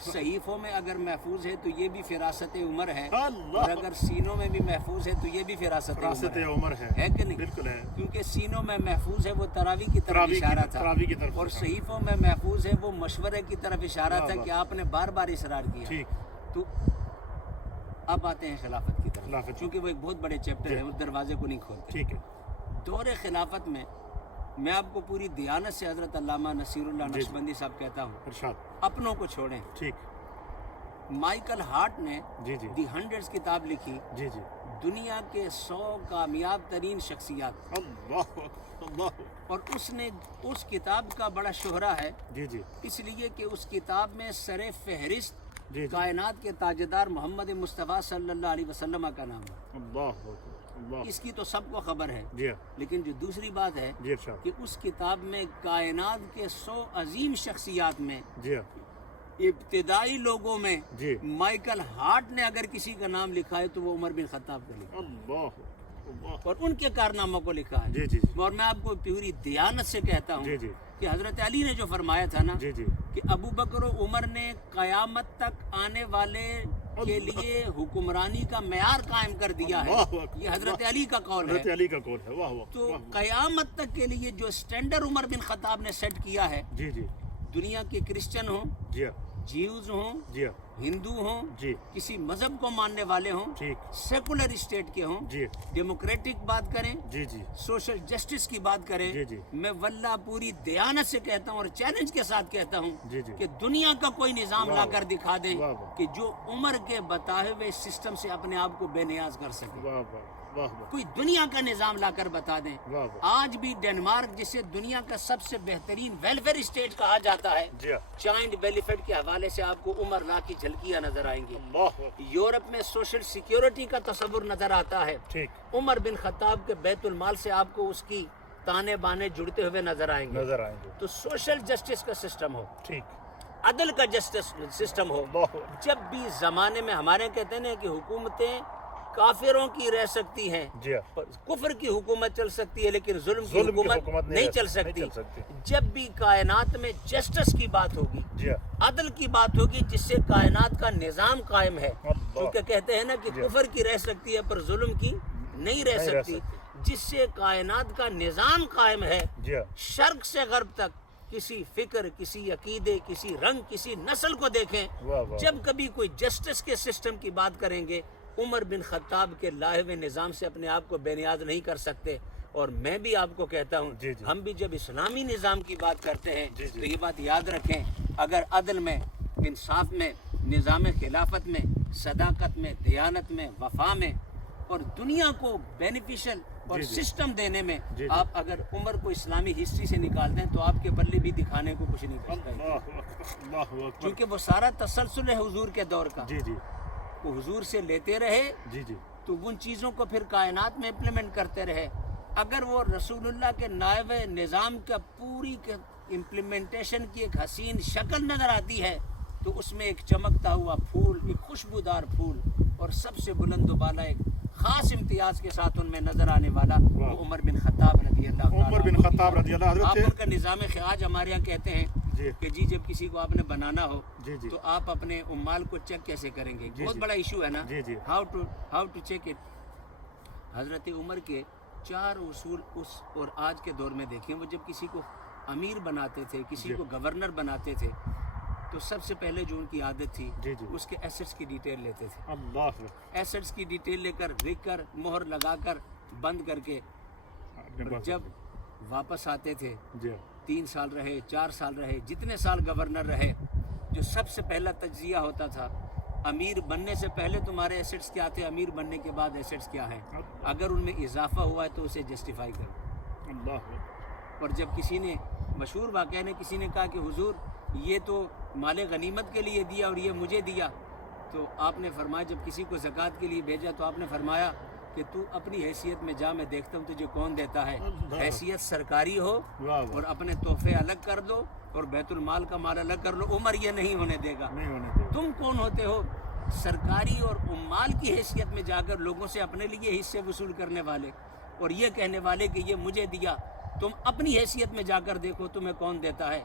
صحیفوں میں اگر محفوظ ہے تو یہ بھی فراست عمر ہے، اور اگر سینوں میں بھی محفوظ ہے تو یہ بھی فراست عمر ہے کہ نہیں؟ بالکل ہے، کیونکہ سینوں میں محفوظ ہے وہ تراویح کی طرف اشارہ تھا، اور صحیفوں میں محفوظ ہے وہ مشورے کی طرف اشارہ تھا کہ آپ نے بار بار اصرار کیا۔ تو اب آتے ہیں خلافت کی طرف، چونکہ وہ ایک بہت بڑے چیپٹر ہے، اس دروازے کو نہیں کھولتے۔ دور خلافت میں میں آپ کو پوری دیانت سے حضرت علامہ نصیر اللہ نقشبندی صاحب کہتا ہوں، اپنوں کو چھوڑیں۔ مائیکل ہارٹ نے دی ہنڈریڈز کتاب لکھی، دنیا کے 100 کامیاب ترین شخصیات، اور اس نے اس کتاب کا بڑا شہرہ ہے اس لیے کہ اس کتاب میں سر فہرست کائنات کے تاجدار محمد مصطفیٰ صلی اللہ علیہ وسلم کا نام ہے۔ اس کی تو سب کو خبر ہے، لیکن جو دوسری بات ہے کہ اس کتاب میں کائنات کے 100 عظیم شخصیات میں ابتدائی لوگوں میں مائیکل ہارٹ نے اگر کسی کا نام لکھا ہے تو وہ عمر بن خطاب کا لکھا ہے، اور ان کے کارناموں کو لکھا ہے۔ اور میں آپ کو پوری دیانت سے کہتا ہوں کہ حضرت علی نے جو فرمایا تھا نا کہ ابو بکر و عمر نے قیامت تک آنے والے کے لیے حکمرانی کا معیار قائم کر دیا ہے، یہ حضرت علی کا قول ہے۔ تو قیامت تک کے لیے جو سٹینڈرڈ عمر بن خطاب نے سیٹ کیا ہے، دنیا کے کرسچن ہوں، جیوز ہوں، ہندو ہوں، کسی مذہب کو ماننے والے ہوں، سیکولر اسٹیٹ کے ہوں، ڈیموکریٹک بات کریں، سوشل جسٹس کی بات کریں، میں واللہ پوری دیانت سے کہتا ہوں اور چیلنج کے ساتھ کہتا ہوں کہ دنیا کا کوئی نظام لا کر دکھا دیں کہ جو عمر کے بتائے ہوئے سسٹم سے اپنے آپ کو بے نیاز کر سکے۔ واہ واہ کوئی دنیا کا نظام لا کر بتا دیں. واہ واہ. آج بھی ڈنمارک جسے دنیا کا سب سے بہترین ویلفیئر اسٹیٹ کہا جاتا ہے, جی ہاں. چائلڈ ویلفیئر کے حوالے سے آپ کو عمر لا کی جھلکیاں نظر آئیں گی. اللہ اکبر. یورپ میں سوشل سیکیورٹی کا تصور نظر آتا ہے. ٹھیک. عمر بن خطاب کے بیت المال سے آپ کو اس کی تانے بانے جڑتے ہوئے نظر آئیں گے. نظر آئیں گے. تو سوشل جسٹس کا سسٹم ہو, ٹھیک. عدل کا جسٹس سسٹم ہو. اللہ اکبر. جب بھی زمانے میں ہمارے کہتے ہیں کہ حکومتیں کافروں کی رہ سکتی ہیں, جی ہاں. کفر کی حکومت چل سکتی ہے لیکن ظلم کی ظلم کی حکومت حکومت نہیں چل سکتی. جب بھی کائنات میں جسٹس کی بات ہوگی, جی ہاں. عدل کی بات ہوگی, جس سے کائنات کا نظام قائم ہے. اللہ. کیونکہ کہتے ہیں نا کہ جی. کفر کی رہ سکتی ہے پر ظلم کی نہیں رہ سکتی. جس سے کائنات کا نظام قائم ہے, جی ہاں. شرق سے غرب تک کسی فکر, کسی عقیدے, کسی رنگ, کسی نسل کو دیکھیں, واہ واہ. جب کبھی کوئی جسٹس کے سسٹم کی بات کریں گے, عمر بن خطاب کے لائے ہوئے نظام سے اپنے آپ کو بے نیاز نہیں کر سکتے. اور میں بھی آپ کو کہتا ہوں, جی جی. ہم بھی جب اسلامی نظام کی بات کرتے ہیں جی جی. تو یہ بات یاد رکھیں, اگر عدل میں, انصاف میں, نظام خلافت میں, صداقت میں, دیانت میں, وفا میں اور دنیا کو بینیفیشل اور جی جی. سسٹم دینے میں جی جی. آپ اگر عمر کو اسلامی ہسٹری سے نکال دیں تو آپ کے بلے بھی دکھانے کو کچھ نہیں بچتا ہے. اللہ اکبر. اللہ اکبر. کیونکہ وہ سارا تسلسل ہے حضور کے دور کا. جی جی. وہ حضور سے لیتے رہے جی جی. تو ان چیزوں کو پھر کائنات میں امپلیمنٹ کرتے رہے. اگر وہ رسول اللہ کے نائب نظام کا پوری امپلیمنٹیشن کی ایک حسین شکل نظر آتی ہے تو اس میں ایک چمکتا ہوا پھول, ایک خوشبودار پھول اور سب سے بلند و بالا ایک خاص امتیاز کے ساتھ ان میں نظر آنے والا وہ عمر بن خطاب رضی اللہ عنہ. عمر بن خطاب رضی اللہ عنہ. آپ ان کا نظام خراج ہمارے یہاں کہتے ہیں جی. کہ جی جب کسی کو آپ نے بنانا ہو جی جی. تو آپ اپنے عمال کو چیک کیسے کریں گے؟ جی بہت جی. بڑا ایشو ہے نا. جی جی. How to check it. حضرت عمر کے 4 اصول اس اور آج کے دور میں دیکھیں. وہ جب کسی کو امیر بناتے تھے, کسی جی. کو گورنر بناتے تھے, تو سب سے پہلے جو ان کی عادت تھی جی جی. اس کے ایسٹس کی ڈیٹیل لیتے تھے. اللہ اکبر. ایسٹس کی ڈیٹیل لے کر, لکھ کر, مہر لگا کر, بند کر کے, اور جب واپس آتے تھے, جی 3 سال رہے, 4 سال رہے, جتنے سال گورنر رہے, جو سب سے پہلا تجزیہ ہوتا تھا, امیر بننے سے پہلے تمہارے ایسٹس کیا تھے, امیر بننے کے بعد ایسٹس کیا ہیں, اگر ان میں اضافہ ہوا ہے تو اسے جسٹیفائی کرو. اللہ اکبر. اور جب کسی نے, مشہور واقعہ نے, کسی نے کہا کہ حضور یہ تو مال غنیمت کے لیے دیا اور یہ مجھے دیا, تو آپ نے فرمایا, جب کسی کو زکوٰۃ کے لیے بھیجا تو آپ نے فرمایا کہ تو اپنی حیثیت میں جا, میں دیکھتا ہوں تجھے کون دیتا ہے. حیثیت سرکاری ہو اور اپنے تحفے الگ کر دو اور بیت المال کا مال الگ کر لو. عمر یہ نہیں ہونے دے گا. نہیں ہونے دے. تم کون ہوتے ہو؟ سرکاری اور عمال کی حیثیت میں جا کر لوگوں سے اپنے لیے حصے وصول کرنے والے اور یہ کہنے والے کہ یہ مجھے دیا. تم اپنی حیثیت میں جا کر دیکھو تمہیں کون دیتا ہے.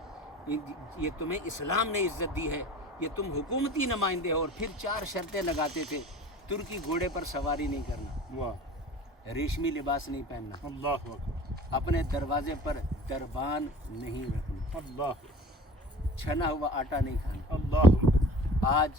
یہ تمہیں اسلام نے عزت دی ہے, یہ تم حکومتی نمائندے ہو. اور پھر 4 شرطیں لگاتے تھے. ترکی گھوڑے پر سواری نہیں کرنا, واہ. ریشمی لباس نہیں پہننا, اللہ اکبر. اپنے دروازے پر دربان نہیں رکھنا, اللہ اکبر. چھنا ہوا آٹا نہیں کھانا. اللہ اکبر. آج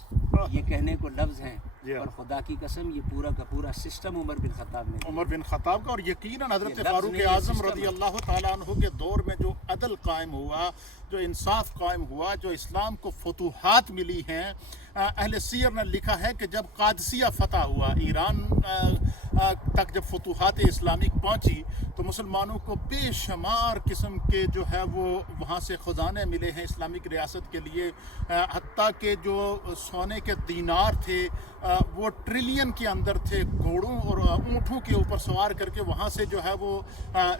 یہ کہنے کو لفظ ہیں جی ہاں. اور خدا کی قسم یہ پورا کا پورا سسٹم عمر بن خطاب نے. عمر بن خطاب کا, اور یقیناً حضرت یہ لفظ فاروق نہیں, یہ اعظم سسٹم رضی ہے. اللہ تعالیٰ عنہ کے دور میں جو عدل قائم ہوا, جو انصاف قائم ہوا, جو اسلام کو فتوحات ملی ہیں. اہل سیر نے لکھا ہے کہ جب قادسیہ فتح ہوا, ایران تک جب فتوحات اسلامی پہنچی تو مسلمانوں کو بے شمار قسم کے جو ہے وہ وہاں سے خزانے ملے ہیں اسلامک ریاست کے لیے. حتیٰ کہ جو سونے کے دینار تھے وہ ٹریلین کے اندر تھے. گھوڑوں اور اونٹوں کے اوپر سوار کر کے وہاں سے جو ہے وہ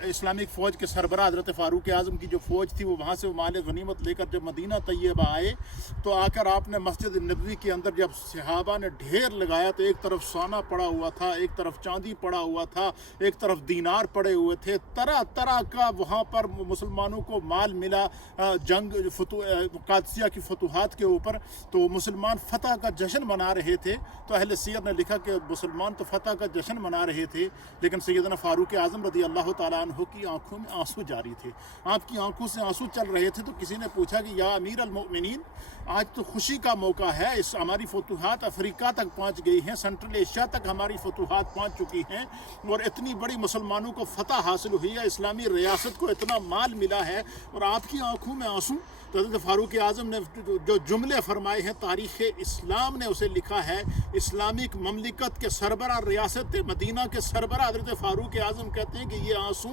اسلامک فوج کے سربراہ حضرت فاروق اعظم کی جو فوج تھی وہ وہاں سے مال غنیمت لے کر جب مدینہ طیبہ آئے تو آ کر آپ نے مسجد نبوی کے اندر جب صحابہ نے ڈھیر لگایا تو ایک طرف سونا پڑا ہوا تھا, ایک طرف چاندی پڑا ہوا تھا, ایک طرف دینار پڑے ہوئے تھے. طرح طرح کا وہاں پر مسلمانوں کو مال ملا جنگ قادسیہ کی فتوحات کے اوپر. تو مسلمان فتح کا جشن منا رہے تھے. تو اہل سیر نے لکھا کہ مسلمان تو فتح کا جشن منا رہے تھے لیکن سیدنا فاروق اعظم رضی اللہ تعالیٰ عنہ کی آنکھوں میں آنسو جاری تھے. آپ کی آنکھوں سے آنسو چل رہے تھے. تو کسی نے پوچھا کہ یا امیر المؤمنین, آج تو خوشی کا موقع ہے, اس ہماری فتوحات افریقہ تک پہنچ گئی ہیں, سینٹرل ایشیا تک ہماری فتوحات پہنچ چکی ہیں اور اتنی بڑی مسلمانوں کو فتح حاصل ہوئی ہے, اسلامی ریاست کو اتنا مال ملا ہے اور آپ کی آنکھوں میں آنسو. تو حضرت فاروق اعظم نے جو جملے فرمائے ہیں تاریخ اسلام نے اسے لکھا ہے. اسلامک مملکت کے سربراہ ریاست مدینہ کے سربراہ حضرت فاروق اعظم کہتے ہیں کہ یہ آنسو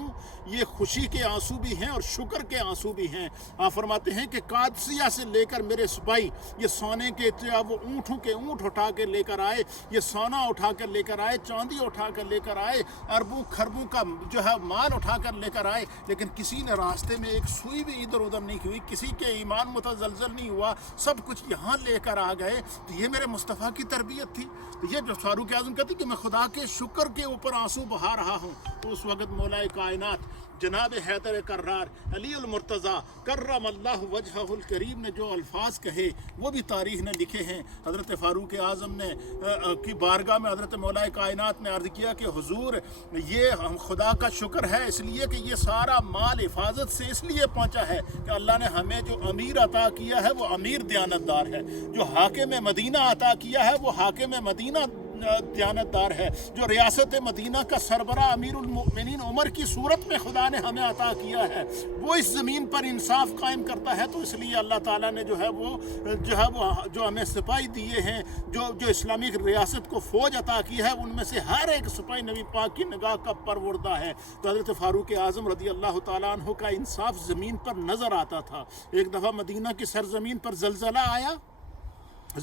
یہ خوشی کے آنسو بھی ہیں اور شکر کے آنسو بھی ہیں. آپ فرماتے ہیں کہ قادسیہ سے لے کر میرے سپاہی یہ سونے کے وہ اونٹوں کے اونٹ اٹھا کر لے کر آئے, یہ سونا اٹھا کر لے کر آئے, چاندی اٹھا کر لے کر آئے, اربوں خربوں کا جو ہے مال اٹھا کر لے کر آئے, لیکن کسی نے راستے میں ایک سوئی بھی ادھر ادھر نہیں ہوئی, کسی کے ایمان متزلزل نہیں ہوا, سب کچھ یہاں لے کر آ گئے. تو یہ میرے مصطفیٰ کی تربیت تھی. تو یہ جو فاروق اعظم کہتے ہیں کہ میں خدا کے شکر کے اوپر آنسو بہا رہا ہوں. تو اس وقت مولا کائنات جناب حیدر کرار علی المرتضیٰ کرم اللہ وجہہ الکریم نے جو الفاظ کہے وہ بھی تاریخ نے لکھے ہیں. حضرت فاروق اعظم نے کی بارگاہ میں حضرت مولا کائنات نے عرض کیا کہ حضور یہ ہم خدا کا شکر ہے اس لیے کہ یہ سارا مال حفاظت سے اس لیے پہنچا ہے کہ اللہ نے ہمیں جو امیر عطا کیا ہے وہ امیر دیانتدار ہے, جو حاکم مدینہ عطا کیا ہے وہ حاکم مدینہ دیانتدار ہے, جو ریاست مدینہ کا سربراہ امیر المؤمنین عمر کی صورت میں خدا نے ہمیں عطا کیا ہے وہ اس زمین پر انصاف قائم کرتا ہے. تو اس لیے اللہ تعالیٰ نے جو ہے وہ ہمیں سپاہی دیے ہیں, جو اسلامک ریاست کو فوج عطا کی ہے, ان میں سے ہر ایک سپاہی نبی پاک کی نگاہ کا پروردہ ہے. تو حضرت فاروق اعظم رضی اللہ تعالیٰ عنہ کا انصاف زمین پر نظر آتا تھا. ایک دفعہ مدینہ کی سرزمین پر زلزلہ آیا,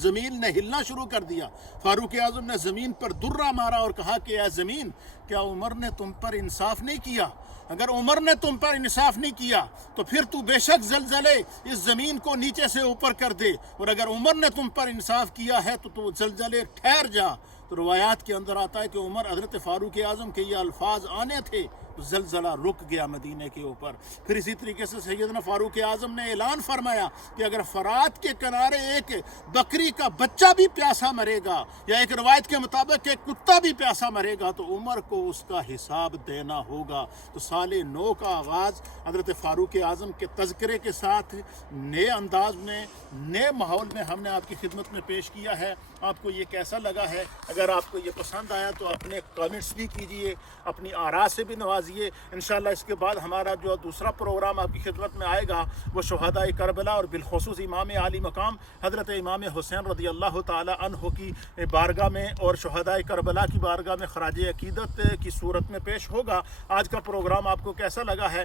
زمین نے ہلنا شروع کر دیا. فاروق اعظم نے زمین پر درہ مارا اور کہا کہ اے زمین کیا عمر نے تم پر انصاف نہیں کیا؟ اگر عمر نے تم پر انصاف نہیں کیا تو پھر تو بے شک زلزلے اس زمین کو نیچے سے اوپر کر دے, اور اگر عمر نے تم پر انصاف کیا ہے تو زلزلے ٹھہر جا. تو روایات کے اندر آتا ہے کہ عمر حضرت فاروق اعظم کے یہ الفاظ آنے تھے تو زلزلہ رک گیا مدینے کے اوپر. پھر اسی طریقے سے سیدنا فاروق اعظم نے اعلان فرمایا کہ اگر فرات کے کنارے ایک بکری کا بچہ بھی پیاسا مرے گا یا ایک روایت کے مطابق ایک کتا بھی پیاسا مرے گا تو عمر کو اس کا حساب دینا ہوگا. تو سال نو کا آغاز حضرت فاروق اعظم کے تذکرے کے ساتھ نئے انداز میں نئے ماحول میں ہم نے آپ کی خدمت میں پیش کیا ہے. آپ کو یہ کیسا لگا ہے؟ اگر آپ کو یہ پسند آیا تو اپنے کامنٹس بھی کیجئے, اپنی آراء سے بھی نوازیے. انشاءاللہ اس کے بعد ہمارا جو دوسرا پروگرام آپ کی خدمت میں آئے گا وہ شہداء کربلا اور بالخصوص امام عالی مقام حضرت امام حسین رضی اللہ تعالی عنہ کی بارگاہ میں اور شہداء کربلا کی بارگاہ میں خراج عقیدت کی صورت میں پیش ہوگا. آج کا پروگرام آپ کو کیسا لگا ہے؟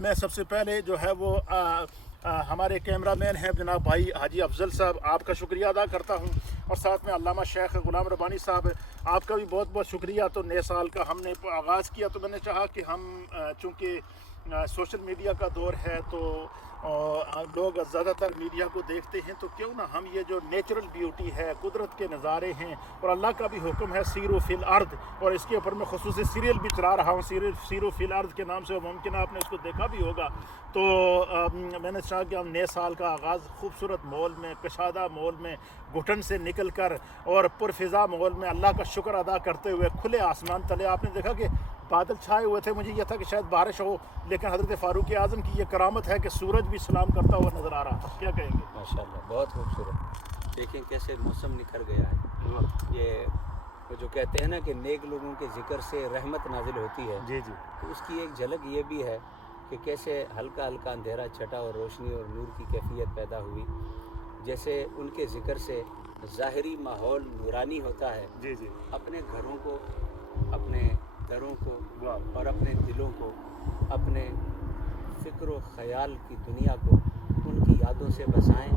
میں سب سے پہلے جو ہے وہ ہمارے کیمرہ مین ہیں جناب بھائی حاجی افضل صاحب, آپ کا شکریہ ادا کرتا ہوں, اور ساتھ میں علامہ شیخ غلام ربانی صاحب آپ کا بھی بہت بہت شکریہ. تو نئے سال کا ہم نے آغاز کیا تو میں نے چاہا کہ ہم چونکہ سوشل میڈیا کا دور ہے تو لوگ زیادہ تر میڈیا کو دیکھتے ہیں, تو کیوں نہ ہم یہ جو نیچرل بیوٹی ہے, قدرت کے نظارے ہیں, اور اللہ کا بھی حکم ہے سیرو فی الارض, اور اس کے اوپر میں خصوصی سیریل بھی چلا رہا ہوں, سیرو فی الارض کے نام سے, ممکن آپ نے اس کو دیکھا بھی ہوگا. تو میں نے چاہا کہ ہم نئے سال کا آغاز خوبصورت ماحول میں, کشادہ ماحول میں, گھٹن سے نکل کر اور پرفضا ماحول میں اللہ کا شکر ادا کرتے ہوئے کھلے آسمان تلے. آپ نے دیکھا کہ بادل چھائے ہوئے تھے, مجھے یہ تھا کہ شاید بارش ہو, لیکن حضرت فاروق اعظم کی یہ کرامت ہے کہ سورج بھی سلام کرتا ہوا نظر آ رہا تھا. کیا کہیں گے؟ ماشاءاللہ بہت خوبصورت. دیکھیں کیسے موسم نکھر گیا ہے. یہ وہ جو کہتے ہیں نا کہ نیک لوگوں کے ذکر سے رحمت نازل ہوتی ہے, جی جی, تو اس کی ایک جھلک یہ بھی ہے کہ کیسے ہلکا ہلکا اندھیرا چھٹا اور روشنی اور نور کی کیفیت پیدا ہوئی. جیسے ان کے ذکر سے ظاہری ماحول نورانی ہوتا ہے, جی جی, اپنے گھروں کو, اپنے دروں کو اور اپنے دلوں کو, اپنے فکر و خیال کی دنیا کو ان کی یادوں سے بسائیں.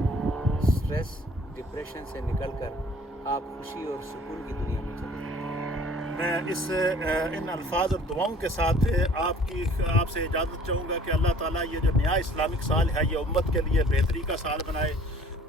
سٹریس ڈپریشن سے نکل کر آپ خوشی اور سکون کی دنیا میں چلیں. میں ان الفاظ اور دعاؤں کے ساتھ آپ سے اجازت چاہوں گا کہ اللہ تعالیٰ یہ جو نیا اسلامک سال ہے یہ امت کے لیے بہتری کا سال بنائے,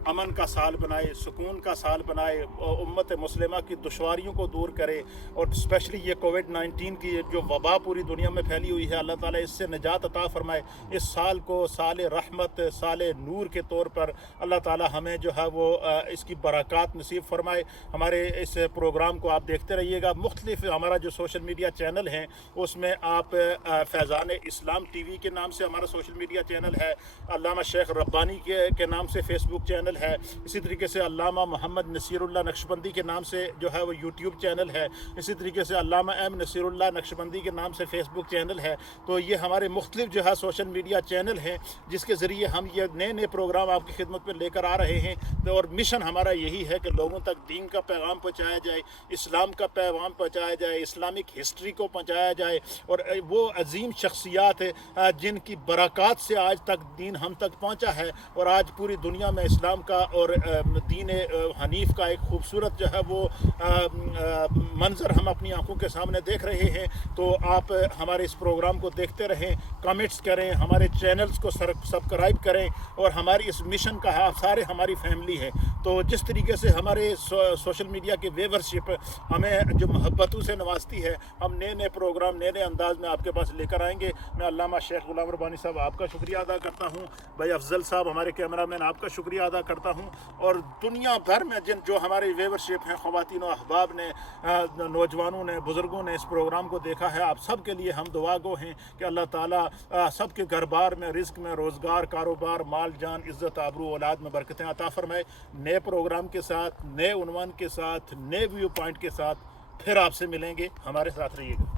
امن کا سال بنائے, سکون کا سال بنائے, امت مسلمہ کی دشواریوں کو دور کرے, اور اسپیشلی یہ کووڈ-19 کی جو وبا پوری دنیا میں پھیلی ہوئی ہے, اللہ تعالیٰ اس سے نجات عطا فرمائے. اس سال کو سال رحمت, سال نور کے طور پر اللہ تعالیٰ ہمیں جو ہے وہ اس کی برکات نصیب فرمائے. ہمارے اس پروگرام کو آپ دیکھتے رہیے گا. مختلف ہمارا جو سوشل میڈیا چینل ہیں اس میں آپ فیضان اسلام ٹی وی کے نام سے ہمارا سوشل میڈیا چینل ہے, علامہ شیخ ربانی کے نام سے فیس بک چینل ہے, اسی طریقے سے علامہ محمد نصیر اللہ نقشبندی کے نام سے جو ہے وہ یوٹیوب چینل ہے, اسی طریقے سے علامہ ایم نصیر اللہ نقشبندی کے نام سے فیس بک چینل ہے. تو یہ ہمارے مختلف جو ہے سوشل میڈیا چینل ہیں جس کے ذریعے ہم یہ نئے پروگرام آپ کی خدمت میں لے کر آ رہے ہیں. اور مشن ہمارا یہی ہے کہ لوگوں تک دین کا پیغام پہنچایا جائے, اسلام کا پیغام پہنچایا جائے, اسلامک ہسٹری کو پہنچایا جائے, اور وہ عظیم شخصیات جن کی برکات سے آج تک دین ہم تک پہنچا ہے, اور آج پوری دنیا میں اسلام کا اور دین حنیف کا ایک خوبصورت جو ہے وہ منظر ہم اپنی آنکھوں کے سامنے دیکھ رہے ہیں. تو آپ ہمارے اس پروگرام کو دیکھتے رہیں, کمنٹس کریں, ہمارے چینلز کو سبسکرائب کریں, اور ہماری اس مشن کا آپ سارے ہماری فیملی ہے. تو جس طریقے سے ہمارے سوشل میڈیا کی ویورشپ ہمیں جو محبتوں سے نوازتی ہے, ہم نئے پروگرام نئے انداز میں آپ کے پاس لے کر آئیں گے. میں علامہ شیخ غلام ربانی صاحب آپ کا شکریہ ادا کرتا ہوں, بھائی افضل صاحب ہمارے کیمرہ مین آپ کا شکریہ ادا کرتا ہوں, اور دنیا بھر میں جو ہماری ویورشپ ہیں, خواتین و احباب نے, نوجوانوں نے, بزرگوں نے اس پروگرام کو دیکھا ہے, آپ سب کے لیے ہم دعا گو ہیں کہ اللہ تعالیٰ سب کے گھر بار میں, رزق میں, روزگار, کاروبار, مال جان, عزت, آبرو, اولاد میں برکتیں عطا فرمائے. نئے پروگرام کے ساتھ, نئے عنوان کے ساتھ, نئے ویو پوائنٹ کے ساتھ پھر آپ سے ملیں گے. ہمارے ساتھ رہیے گا.